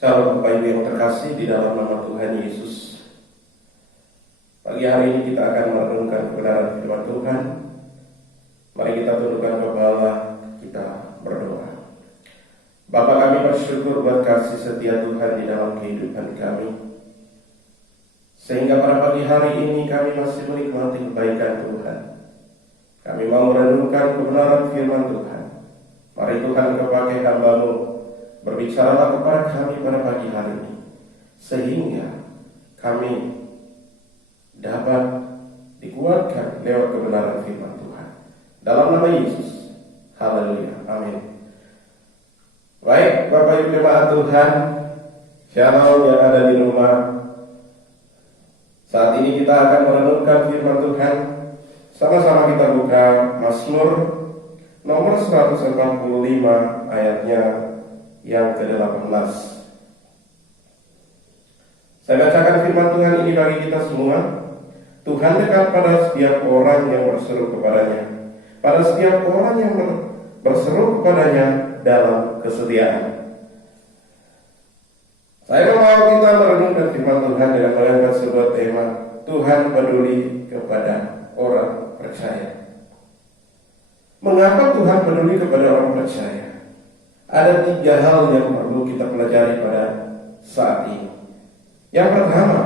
Shalom Bapak Ibu yang terkasih di dalam nama Tuhan Yesus. Pagi hari ini kita akan merenungkan kebenaran firman Tuhan. Mari kita tundukkan kepala, kita berdoa. Bapa, kami bersyukur buat kasih setia Tuhan di dalam kehidupan kami, sehingga pada pagi hari ini kami masih menikmati kebaikan Tuhan. Kami mau merenungkan kebenaran firman Tuhan. Mari Tuhan kepakai hamba-Mu, berbicaralah kepada kami pada pagi hari ini, sehingga kami dapat dikuatkan lewat kebenaran firman Tuhan. Dalam nama Yesus, haleluya, amin. Baik, Bapak Ibu jemaat Tuhan, shalom yang ada di rumah. Saat ini kita akan merenungkan firman Tuhan. Sama-sama kita buka Mazmur nomor 145 ayatnya yang ke-18. Saya bacakan firman Tuhan ini bagi kita semua. Tuhan dekat pada setiap orang yang berseru kepadanya, pada setiap orang yang berseru kepadanya dalam kesetiaan. Saya mau kita merenungkan firman Tuhan dengan mengangkat sebuah tema, Tuhan peduli kepada orang percaya. Mengapa Tuhan peduli kepada orang percaya? Ada 3 hal yang perlu kita pelajari pada saat ini. Yang pertama,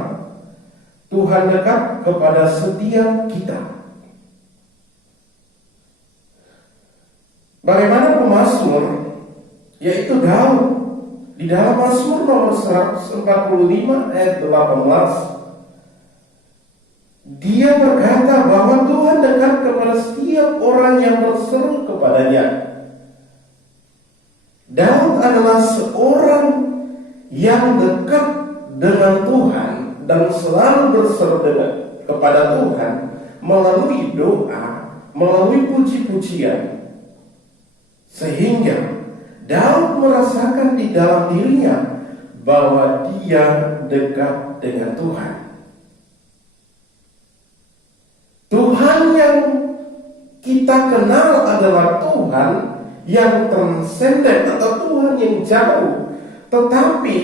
Tuhan dekat kepada setiap kita. Bagaimana pemazmur, yaitu Daud, di dalam Mazmur nomor 145 ayat 18, dia berkata bahwa Tuhan dekat kepada setiap orang yang berseru kepadanya. Daud adalah seorang yang dekat dengan Tuhan dan selalu berseru kepada Tuhan melalui doa, melalui puji-pujian, sehingga Daud merasakan di dalam dirinya bahwa dia dekat dengan Tuhan. Tuhan yang kita kenal adalah Tuhan yang transenden atau Tuhan yang jauh, tetapi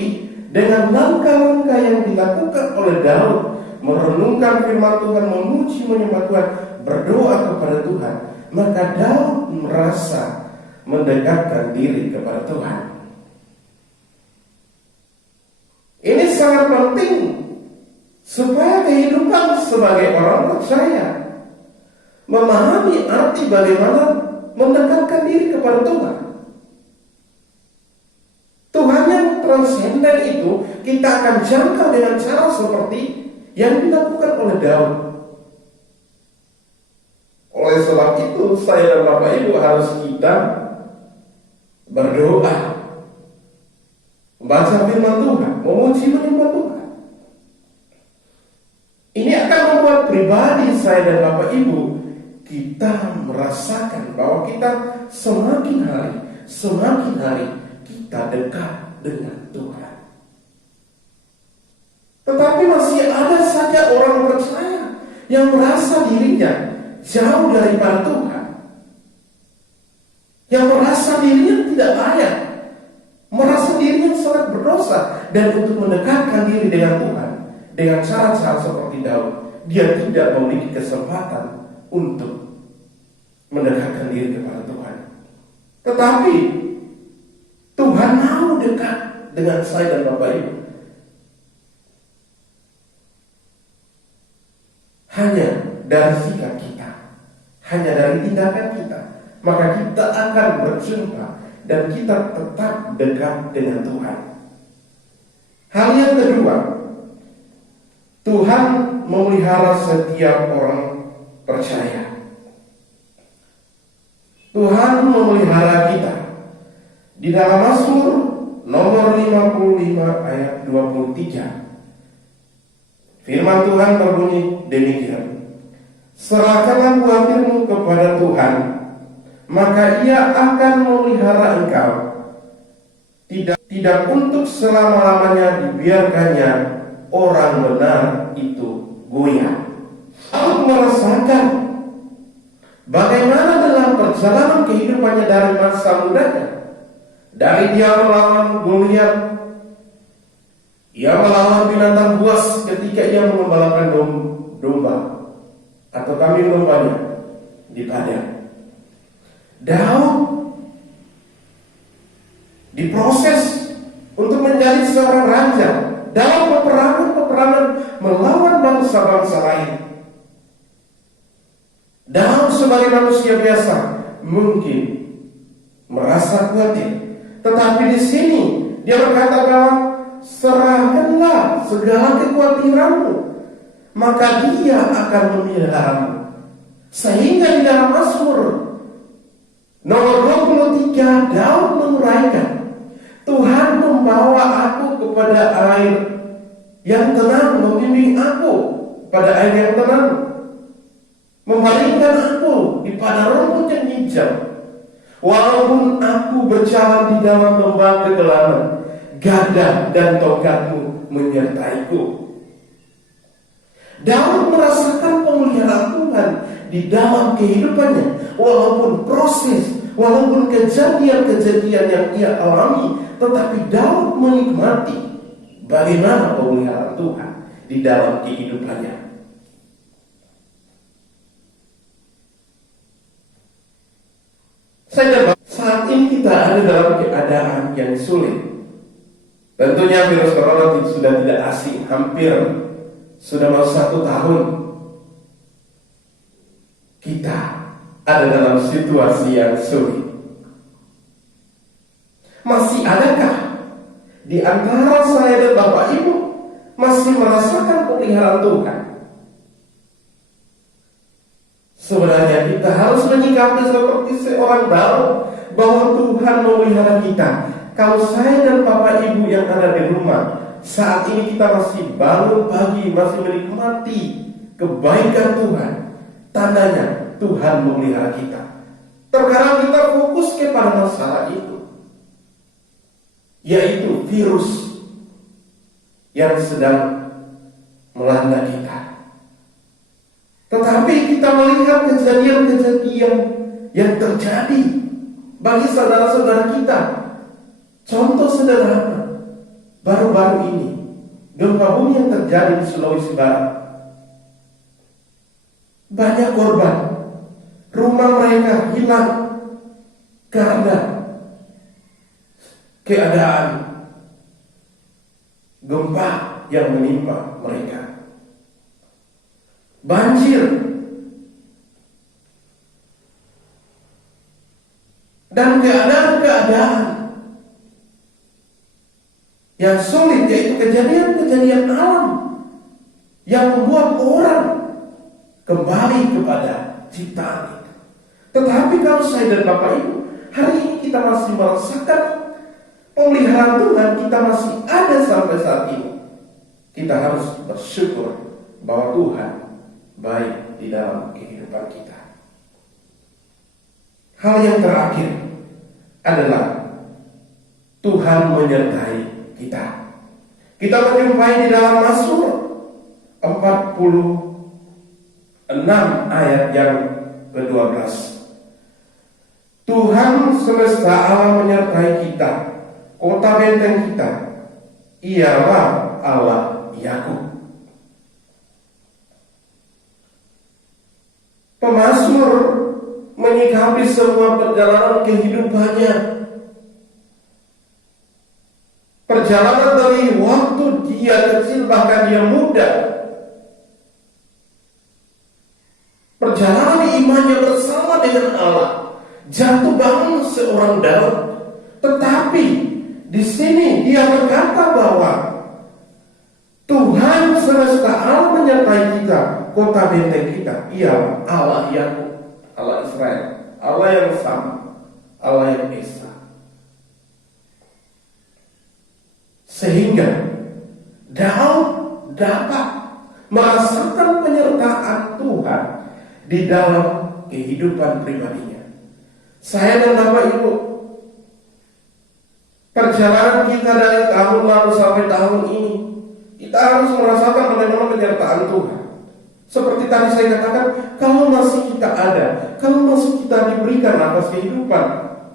dengan langkah-langkah yang dilakukan oleh Daud, merenungkan firman Tuhan, memuji menyembah Tuhan, berdoa kepada Tuhan, maka Daud merasa mendekatkan diri kepada Tuhan. Ini sangat penting supaya kehidupan sebagai orang percaya memahami arti bagaimana mendekatkan diri kepada Tuhan. Tuhan yang transenden itu kita akan jangkau dengan cara seperti yang dilakukan oleh Daud. Oleh sebab itu, saya dan Bapak Ibu harus kita berdoa, membaca firman Tuhan, memuji menyembah Tuhan. Ini akan membuat pribadi saya dan Bapak Ibu kita merasakan bahwa kita semakin hari kita dekat dengan Tuhan. Tetapi masih ada saja orang percaya yang merasa dirinya jauh daripada Tuhan, yang merasa dirinya tidak layak, merasa dirinya sangat berdosa, dan untuk mendekatkan diri dengan Tuhan dengan cara-cara seperti Daud, dia tidak memiliki kesempatan untuk mendekatkan diri kepada Tuhan. Tetapi Tuhan mau dekat dengan saya dan Bapak Ibu hanya dari sikap kita, hanya dari tindakan kita, maka kita akan berjumpa dan kita tetap dekat dengan Tuhan. Hal yang kedua, Tuhan memelihara setiap orang percaya. Tuhan memelihara kita. Di dalam Mazmur nomor 55 ayat 23, firman Tuhan berbunyi demikian, serahkanlah khawatirmu kepada Tuhan, maka Ia akan memelihara engkau. Tidak untuk selama-lamanya dibiarkannya orang benar itu goyah. Aku merasakan bagaimana dalam perjalanan kehidupannya dari masa mudanya, dari dia melawan Goliat, Ia melawan binatang buas ketika ia mengembalakan domba atau kambing dombanya di padang. Daud diproses untuk menjadi seorang raja dalam peperangan melawan bangsa-bangsa lain. Daud sebagai manusia biasa mungkin merasa khawatir, tetapi di sini dia berkata bahwa serahkanlah segala kekhawatiranmu, maka dia akan memeliharamu. Sehingga di dalam Mazmur nomor 23 Daud menguraikan, Tuhan membawa aku kepada air yang tenang, membimbing aku pada air yang tenang, membaringkan aku di padang rumput yang hijau. Walaupun aku berjalan di dalam lembah kegelapan, gada dan tongkatmu menyertaiku. Daud merasakan pemeliharaan Tuhan di dalam kehidupannya, walaupun proses, walaupun kejadian-kejadian yang ia alami, tetapi Daud menikmati bagaimana pemeliharaan Tuhan di dalam kehidupannya. Saya saat ini kita ada dalam keadaan yang sulit. Tentunya virus corona sudah tidak asing, hampir sudah mau 1 tahun kita ada dalam situasi yang sulit. Masih adakah di antara saya dan Bapak Ibu masih merasakan pemeliharaan Tuhan? Sebenarnya kita harus menyikapi seperti seorang Daud, bahwa Tuhan memelihara kita. Kalau saya dan Bapak Ibu yang ada di rumah saat ini kita masih bangun pagi, masih menikmati kebaikan Tuhan, tandanya Tuhan memelihara kita. Terkadang kita fokus kepada masalah itu, yaitu virus yang sedang melanda kita. Tetapi kita melihat kejadian-kejadian yang terjadi bagi saudara-saudara kita. Contoh sederhana, baru-baru ini gempa bumi yang terjadi di Sulawesi Barat. Banyak korban, rumah mereka hilang karena keadaan gempa yang menimpa mereka. Banjir dan keadaan-keadaan yang sulit, yaitu kejadian-kejadian alam yang membuat orang kembali kepada ciptaan itu. Tetapi kalau saya dan Bapak Ibu hari ini kita masih merasakan pemeliharaan Tuhan, kita masih ada sampai saat ini, kita harus bersyukur bahwa Tuhan baik di dalam kehidupan kita. Hal yang terakhir adalah Tuhan menyertai kita. Kita menjumpai di dalam Mazmur 46 ayat yang ke-12. Tuhan semesta alam menyertai kita, kota benteng kita, ialah Allah Yakub. Pemazmur menyikapi semua perjalanan kehidupannya. Perjalanan dari waktu dia kecil bahkan dia muda. Perjalanan imannya bersama dengan Allah. Jatuh bangun seorang Daud. Tetapi di sini dia berkata bahwa Tuhan semesta alam menyertai kita, kota benteng kita, ialah Allah Yakub, Allah Israel, Allah yang sama, Allah yang esa. Sehingga Daud dapat merasakan penyertaan Tuhan di dalam kehidupan pribadinya. Saya dan Bapak Ibu, perjalanan kita dari tahun lalu sampai tahun ini, kita harus merasakan bagaimana penyertaan Tuhan. Seperti tadi saya katakan, kalau masih kita ada, kalau masih kita diberikan nafas kehidupan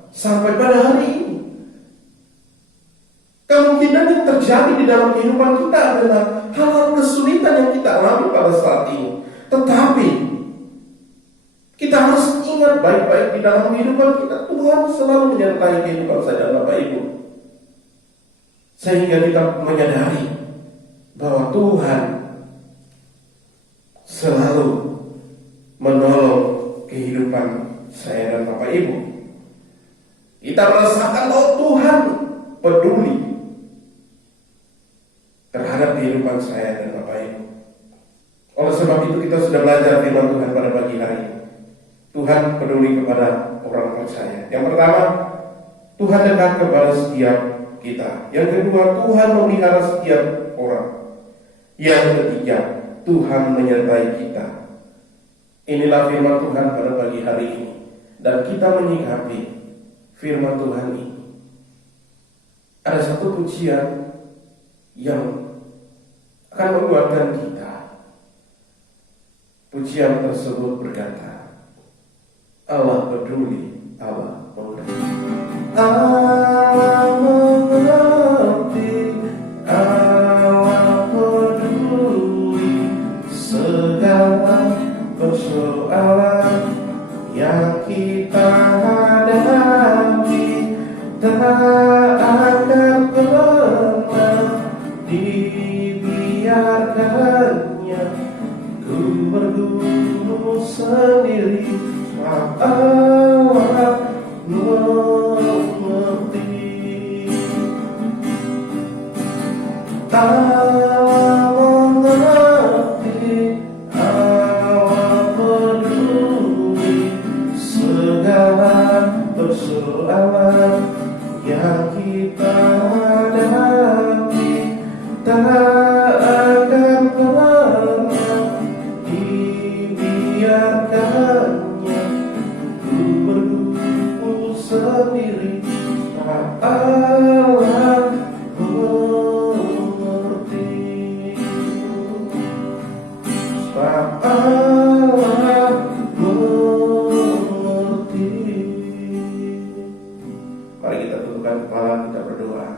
sampai pada hari ini, Kemungkinan yang terjadi di dalam kehidupan kita adalah hal-hal kesulitan yang kita alami pada saat ini. Tetapi kita harus ingat baik-baik di dalam kehidupan kita, Tuhan selalu menyertai kehidupan saya dan Bapak Ibu. Sehingga kita menyadari bahwa Tuhan selalu menolong kehidupan saya dan Bapak Ibu. Kita merasakan bahwa Tuhan peduli terhadap kehidupan saya dan Bapak Ibu. Oleh sebab itu kita sudah belajar firman Tuhan pada pagi hari ini. Tuhan peduli kepada orang percaya. Yang pertama, Tuhan dekat kepada setiap kita. Yang kedua, Tuhan memelihara setiap orang. Yang ketiga, Tuhan menyertai kita. Inilah firman Tuhan pada pagi hari ini. Dan kita menyikapi firman Tuhan ini. Ada satu pujian yang akan menguatkan kita. Pujian tersebut berkata, Allah peduli, Allah mengerti. Allah mengerti, Allah peduli segala persoalan yang kita hadapi. Tak akan pernah dibiarkannya ku bergumul sendiri. Allah mengerti, Allah mengerti, Allah peduli segala persoalan yang kita hadapi. Tak akan pernah dibiarkannya ku bergumul sendiri. Allah mengerti, Allah mengerti. Mari kita tundukkan kepala, kita berdoa.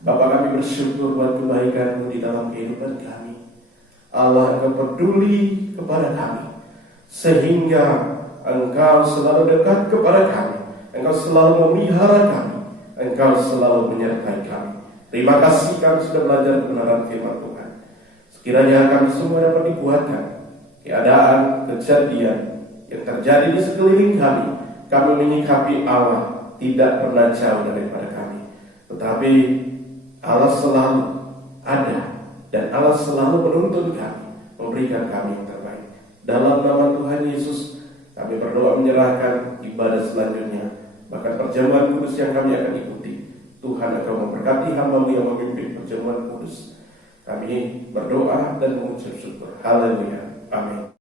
Bapa, kami bersyukur buat kebaikan-Mu di dalam kehidupan kami. Allah, Engkau peduli kepada kami, sehingga Engkau selalu dekat kepada kami. Engkau selalu memelihara kami. Engkau selalu menyertai kami. Terima kasih kami sudah belajar kebenaran firman Tuhan. Sekiranya kami semua dapat dikuatkan. Keadaan, kejadian yang terjadi di sekeliling kami menyikapi Allah tidak pernah jauh daripada kami. Tetapi Allah selalu ada dan Allah selalu menuntun kami, memberikan kami yang terbaik. Dalam nama Tuhan Yesus, kami berdoa menyerahkan ibadah selanjutnya, bahkan perjamuan kudus yang kami akan ikuti. Tuhan akan memberkati hamba-Mu yang memimpin perjamuan kudus. Kami berdoa dan mengucap syukur. Haleluya. Amin.